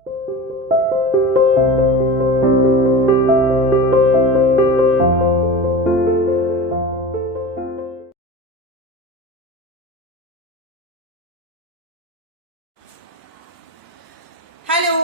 Hello,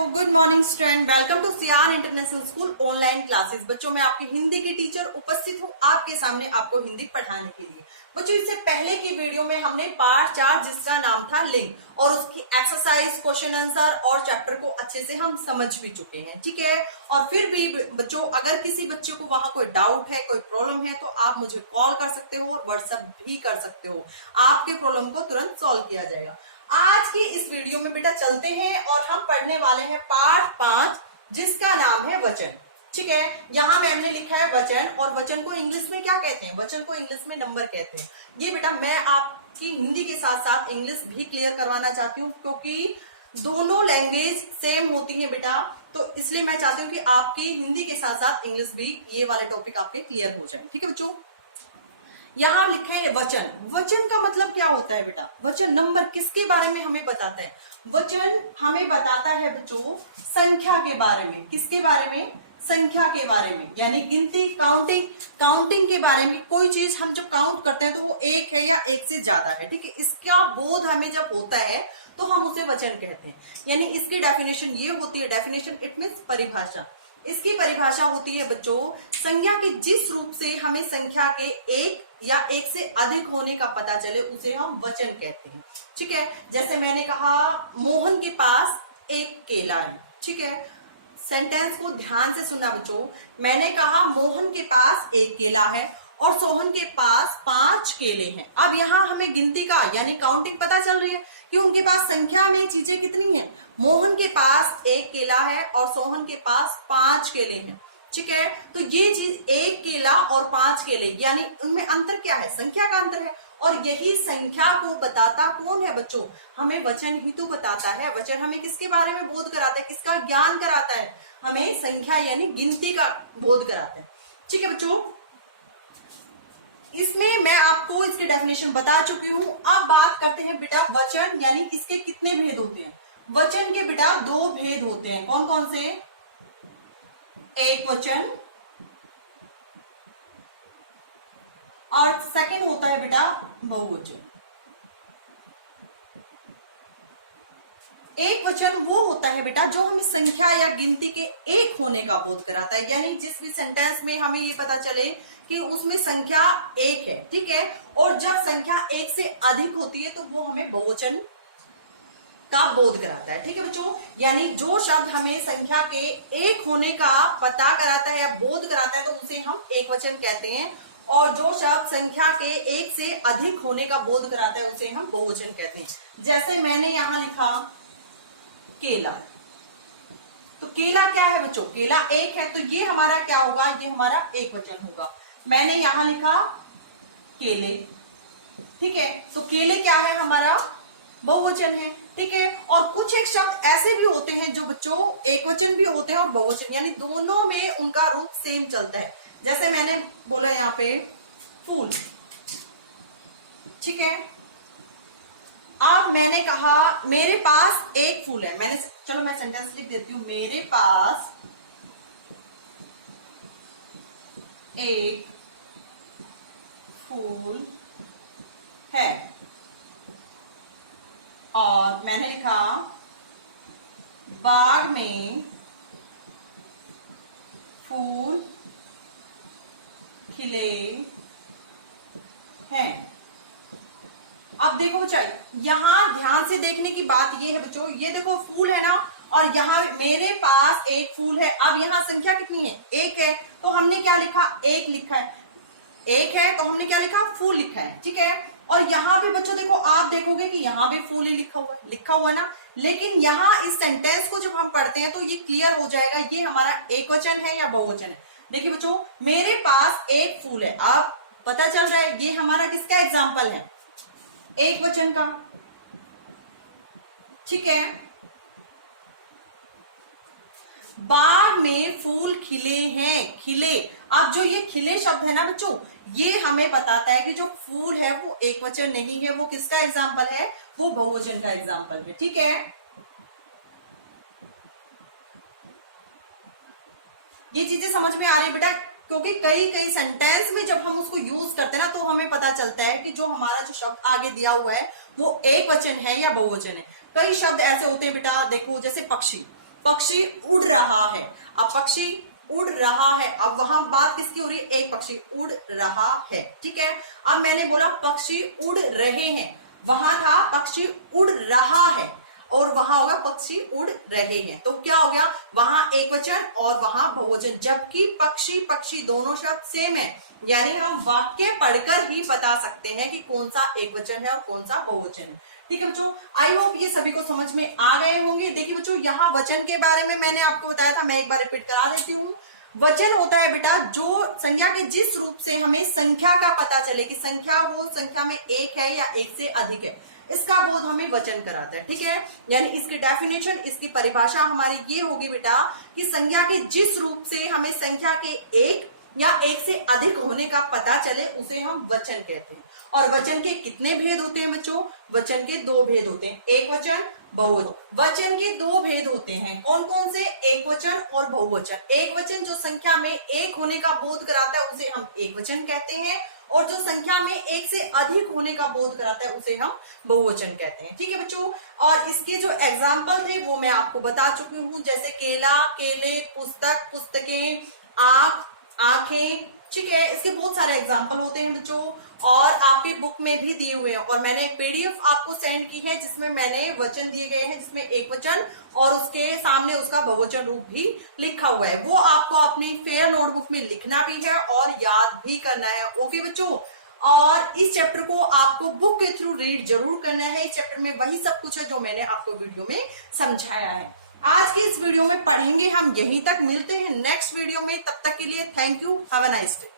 good morning student. Welcome to CR international school online classes. बच्चों, मैं आपकी हिंदी की टीचर उपस्थित हूँ आपके सामने आपको हिंदी पढ़ाने के लिए। बच्चों, इससे पहले की वीडियो में हमने पार्ट 4 जिसका नाम था लिंक और उसकी एक्सरसाइज, क्वेश्चन आंसर और चैप्टर को अच्छे से हम समझ भी चुके हैं, ठीक है। और फिर भी बच्चों, अगर किसी बच्चे को वहां कोई डाउट है, कोई प्रॉब्लम है, तो आप मुझे कॉल कर सकते हो और व्हाट्सएप भी कर सकते हो। आपके प्रॉब्लम को तुरंत सॉल्व किया जाएगा। आज की इस वीडियो में बेटा चलते हैं और हम पढ़ने वाले हैं पार्ट 5 जिसका नाम है वचन, ठीक है। यहाँ मैम ने लिखा है वचन, और वचन को इंग्लिश में क्या कहते हैं? वचन को इंग्लिश में नंबर कहते हैं। ये बेटा मैं आपकी हिंदी के साथ साथ इंग्लिश भी क्लियर करवाना चाहती हूँ, क्योंकि दोनों लैंग्वेज सेम होती है बेटा, तो इसलिए मैं चाहती हूँ कि आपकी हिंदी के साथ साथ इंग्लिश भी, ये वाले टॉपिक आपके क्लियर हो जाए, ठीक है बच्चों। यहां लिखे है वचन। वचन का मतलब क्या होता है बेटा? वचन नंबर किसके बारे में हमें बताता है? वचन हमें बताता है बच्चों संख्या के बारे में। किसके बारे में? संख्या के बारे में, यानी गिनती, काउंटिंग के बारे में। कोई चीज हम जब काउंट करते हैं तो वो एक है या एक से ज्यादा है, ठीक है। इसका बोध हमें जब होता है तो हम उसे वचन कहते हैं। यानी इसकी डेफिनेशन ये होती है, डेफिनेशन इट मीन्स परिभाषा। इसकी परिभाषा होती है बच्चों, संज्ञा के जिस रूप से हमें संख्या के एक या एक से अधिक होने का पता चले उसे हम वचन कहते हैं, ठीक है। जैसे मैंने कहा मोहन के पास एक केला है, ठीक है। सेंटेंस को ध्यान से सुनना बच्चों। मैंने कहा मोहन के पास एक केला है और सोहन के पास 5 केले हैं। अब यहाँ हमें गिनती का यानी काउंटिंग पता चल रही है कि उनके पास संख्या में चीजें कितनी हैं। मोहन के पास एक केला है और सोहन के पास 5 केले हैं, ठीक है। तो ये चीज एक केला और 5 केले, यानी उनमें अंतर क्या है? संख्या का अंतर है। और यही संख्या को बताता कौन है बच्चों? हमें वचन ही तो बताता है। वचन हमें किसके बारे में बोध कराता है? किसका ज्ञान कराता है? हमें संख्या यानी गिनती का बोध कराता है, ठीक है बच्चों। इसमें मैं आपको इसके डेफिनेशन बता चुकी हूं। अब बात करते हैं बेटा वचन यानी इसके कितने भेद होते हैं। वचन के बेटा 2 भेद होते हैं। कौन कौन से? एक वचन और सेकंड होता है बेटा बहुवचन। एक वचन वो होता है बेटा जो हमें संख्या या गिनती के एक होने का बोध कराता है, यानी जिस भी सेंटेंस में हमें ये पता चले कि उसमें संख्या एक है, ठीक है। और जब संख्या एक से अधिक होती है तो वो हमें बहुवचन का बोध कराता है, ठीक है बच्चों। यानी जो शब्द हमें संख्या के एक होने का पता कराता है या बोध कराता है तो उसे हम एक वचन कहते हैं, और जो शब्द संख्या के एक से अधिक होने का बोध कराता है उसे हम बहुवचन कहते हैं। जैसे मैंने यहाँ लिखा केला, तो केला क्या है बच्चों? केला एक है, तो ये हमारा क्या होगा? ये हमारा एक वचन होगा। मैंने यहाँ लिखा केले, ठीक है, तो केले क्या है? हमारा बहुवचन है, ठीक है। और कुछ एक शब्द ऐसे भी होते हैं जो बच्चों एक वचन भी होते हैं और बहुवचन, यानी दोनों में उनका रूप सेम चलता है। जैसे मैंने बोला यहाँ पे फूल, ठीक है। अब मैंने कहा मेरे पास एक फूल है। चलो मैं सेंटेंस लिख देती हूं। मेरे पास एक फूल है, और मैंने लिखा बाग में फूल खिले हैं। अब देखो बच्चा, यहां ध्यान से देखने की बात ये है बच्चों, ये देखो फूल है ना, और यहाँ मेरे पास एक फूल है। अब यहाँ संख्या कितनी है? एक है, तो हमने क्या लिखा? एक लिखा है। एक है तो हमने क्या लिखा? फूल लिखा है, ठीक है। और यहाँ पे बच्चों देखो, आप देखोगे कि यहाँ भी फूल ही लिखा हुआ है ना। लेकिन यहाँ इस सेंटेंस को जब हम पढ़ते हैं तो ये क्लियर हो जाएगा ये हमारा एक वचन है या बहुवचन है। देखिए बच्चों, मेरे पास एक फूल है, अब पता चल रहा है ये हमारा किसका एग्जाम्पल है? एक वचन का, ठीक है। बाग में फूल खिले हैं, खिले। अब जो ये खिले शब्द है ना बच्चों, ये हमें बताता है कि जो फूल है वो एक वचन नहीं है, वो किसका एग्जाम्पल है? वो बहुवचन का एग्जाम्पल है, ठीक है। ये चीजें समझ में आ रही है बेटा? क्योंकि कई कई सेंटेंस में जब हम उसको यूज करते हैं ना तो हमें पता चलता है कि जो हमारा जो शब्द आगे दिया हुआ है वो एक वचन है या बहुवचन है। कई शब्द ऐसे होते हैं बेटा, देखो जैसे पक्षी, पक्षी उड़ रहा है। अब पक्षी उड़ रहा है, अब वहां बात किसकी हो रही है? एक पक्षी उड़ रहा है, ठीक है। अब मैंने बोला पक्षी उड़ रहे हैं, वहां था पक्षी उड़ रहा है और वहां होगा पक्षी उड़ रहे हैं। तो क्या हो गया? वहां एक वचन और वहां बहुवचन, जबकि पक्षी पक्षी दोनों शब्द सेम है। यानी हम वाक्य पढ़कर ही बता सकते हैं कि कौन सा एक वचन है और कौन सा बहुवचन है। ठीक है बच्चों, आई होप ये सभी को समझ में आ गए होंगे। देखिए बच्चों, यहाँ वचन के बारे में मैंने आपको बताया था, मैं एक बार रिपीट करा देती हूँ। वचन होता है बेटा जो संख्या के जिस रूप से हमें संख्या का पता चले कि संख्या वो संख्या में एक है या एक से अधिक है, इसका बोध हमें वचन कराता है। ठीक है, यानी इसकी डेफिनेशन, इसकी परिभाषा हमारी ये होगी बेटा कि संख्या के जिस रूप से हमें संख्या के एक या एक से अधिक होने का पता चले उसे हम वचन कहते हैं। और वचन के कितने भेद होते हैं बच्चों? वचन के दो भेद होते हैं, एक वचन, बहुवचन। वचन के दो भेद होते हैं, कौन कौन से? एक वचन और बहुवचन। एक वचन जो संख्या में एक होने का बोध कराता है उसे हम एक वचन कहते हैं, और जो संख्या में एक से अधिक होने का बोध कराता है उसे हम बहुवचन कहते हैं। ठीक है बच्चों, और इसके जो एग्जाम्पल थे वो मैं आपको बता चुकी हूँ, जैसे केला, केले, पुस्तक, पुस्तकें, आंख, आंखें। ठीक है, इसके बहुत सारे एग्जाम्पल होते हैं बच्चों, और आपके बुक में भी दिए हुए हैं। और मैंने एक पीडीएफ आपको सेंड की है जिसमें मैंने वचन दिए गए हैं, जिसमें एक वचन और उसके सामने उसका बहुवचन रूप भी लिखा हुआ है। वो आपको अपनी फेयर नोटबुक में लिखना भी है और याद भी करना है। ओके बच्चों, और इस चैप्टर को आपको बुक के थ्रू रीड जरूर करना है। इस चैप्टर में वही सब कुछ है जो मैंने आपको वीडियो में समझाया है। आज की इस वीडियो में पढ़ेंगे हम, यहीं तक। मिलते हैं नेक्स्ट वीडियो में, तब तक के लिए thank you, have a nice day.